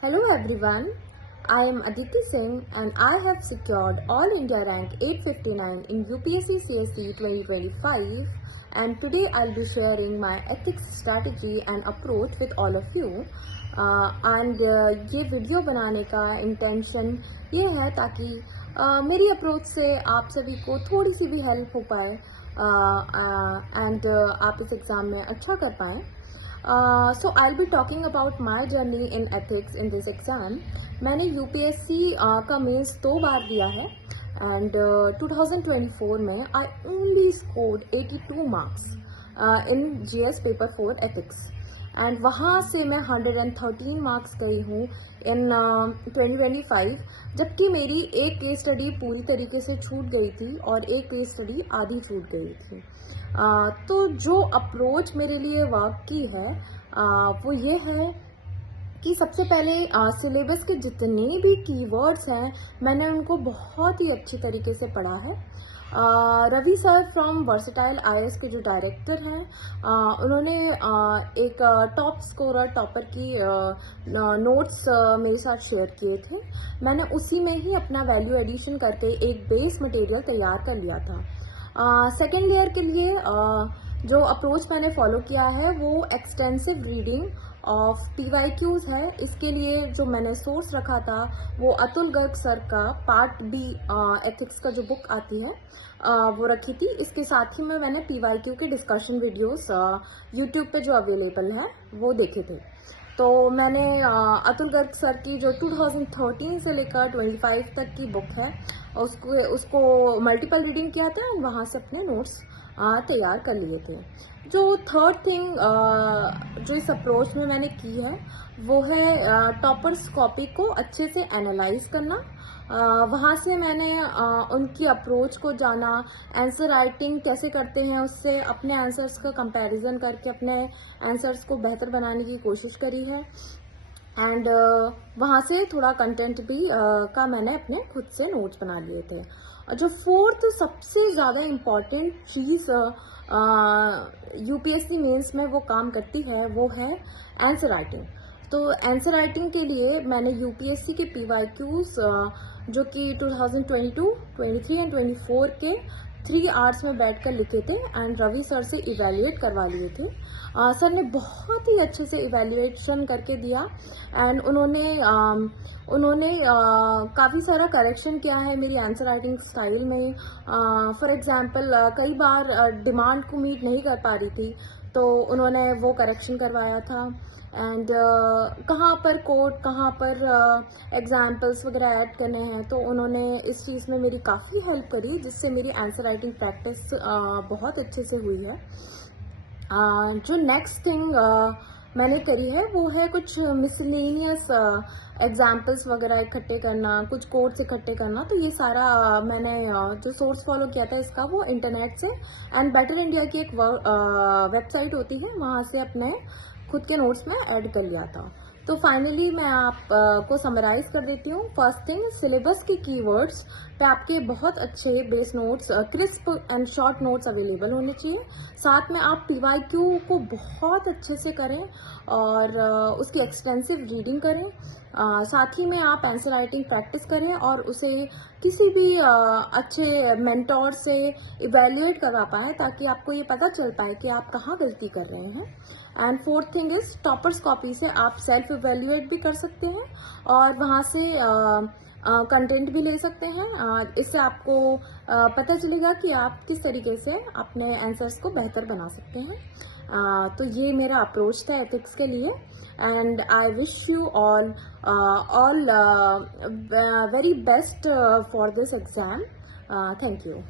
Hello everyone, I am Aditi Singh and I have secured All India rank 859 in UPSC CSE 2025 and today I'll be sharing my ethics strategy and approach with all of you. ये video बनाने का intention ये है ताकि मेरी approach से आप सभी को थोड़ी सी भी हेल्प हो पाए एंड आप इस एग्ज़ाम में अच्छा कर पाएँ. So I'll be talking about my journey in ethics in this exam. मैंने UPSC का मेंस 2 बार दिया है and 2024 में I only scored 82 marks in GS paper 4 ethics and वहाँ से मैं 113 मार्क्स गई हूँ in 2025, जबकि मेरी एक केस स्टडी पूरी तरीके से छूट गई थी और एक केस स्टडी आधी छूट गई थी. तो जो अप्रोच मेरे लिए वर्क की है वो ये है कि सबसे पहले सिलेबस के जितने भी कीवर्ड्स हैं मैंने उनको बहुत ही अच्छी तरीके से पढ़ा है. Ravi sir from Versatile IAS के जो डायरेक्टर हैं उन्होंने एक टॉप स्कोरर टॉपर की नोट्स मेरे साथ शेयर किए थे. मैंने उसी में ही अपना वैल्यू एडिशन करके एक बेस मटेरियल तैयार कर लिया था. सेकेंड लेयर के लिए जो अप्रोच मैंने फॉलो किया है वो एक्सटेंसिव रीडिंग ऑफ PYQs है. इसके लिए जो मैंने सोर्स रखा था वो अतुल गर्ग सर का पार्ट बी एथिक्स का जो बुक आती है वो रखी थी. इसके साथ ही में मैंने PYQ के डिस्कशन वीडियोस यूट्यूब पे जो अवेलेबल है वो देखे थे. तो मैंने अतुल गर्ग सर की जो 2013 से लेकर 25 तक की बुक है उसको मल्टीपल रीडिंग किया था और वहाँ से अपने नोट्स तैयार कर लिए थे. जो थर्ड थिंग जो इस अप्रोच में मैंने की है वो है टॉपर्स कॉपी को अच्छे से एनालाइज करना. वहाँ से मैंने उनकी अप्रोच को जाना, आंसर राइटिंग कैसे करते हैं उससे अपने आंसर्स का कंपैरिजन करके अपने आंसर्स को बेहतर बनाने की कोशिश करी है एंड वहाँ से थोड़ा कंटेंट भी का मैंने अपने खुद से नोट्स बना लिए थे. जो फोर्थ सबसे ज़्यादा इम्पॉर्टेंट चीज़ UPSC मेंस में वो काम करती है वो है आंसर राइटिंग. तो आंसर राइटिंग के लिए मैंने UPSC के PYQs जो कि 2022, 23 एंड 24 के 3 आवर्स में बैठकर लिखे थे एंड रवि सर से इवैल्यूएट करवा लिए थे. सर ने बहुत ही अच्छे से इवैल्यूएशन करके दिया एंड उन्होंने काफ़ी सारा करेक्शन किया है मेरी आंसर राइटिंग स्टाइल में. फॉर एग्जांपल कई बार डिमांड को मीट नहीं कर पा रही थी तो उन्होंने वो करेक्शन करवाया था एंड कहाँ पर कोड कहाँ पर एग्जाम्पल्स वगैरह ऐड करने हैं तो उन्होंने इस चीज़ में मेरी काफ़ी हेल्प करी जिससे मेरी आंसर राइटिंग प्रैक्टिस बहुत अच्छे से हुई है. जो नेक्स्ट थिंग मैंने करी है वो है कुछ मिसलेनियस एग्जाम्पल्स वगैरह इकट्ठे करना, कुछ कोड्स इकट्ठे करना. तो ये सारा मैंने जो सोर्स फॉलो किया था इसका वो इंटरनेट से एंड बेटर इंडिया की एक वेबसाइट होती है वहाँ से अपने खुद के नोट्स में ऐड कर लिया था. तो फाइनली मैं आपको समराइज कर देती हूँ. फर्स्ट थिंग, सिलेबस के कीवर्ड्स पे आपके बहुत अच्छे base notes, crisp and short notes available होने चाहिए. साथ में आप PYQ को बहुत अच्छे से करें और उसकी एक्सटेंसिव रीडिंग करें. साथ ही में आप आंसर राइटिंग प्रैक्टिस करें और उसे किसी भी अच्छे मेंटोर से इवैल्यूएट करवा पाएँ ताकि आपको ये पता चल पाए कि आप कहाँ गलती कर रहे हैं. And fourth thing is toppers copy से आप सेल्फ इवैल्यूएट भी कर सकते हैं और वहाँ से कंटेंट भी ले सकते हैं. इससे आपको पता चलेगा कि आप किस तरीके से अपने आंसर्स को बेहतर बना सकते हैं. तो ये मेरा अप्रोच था एथिक्स के लिए and I wish you all very best for this exam. Thank you.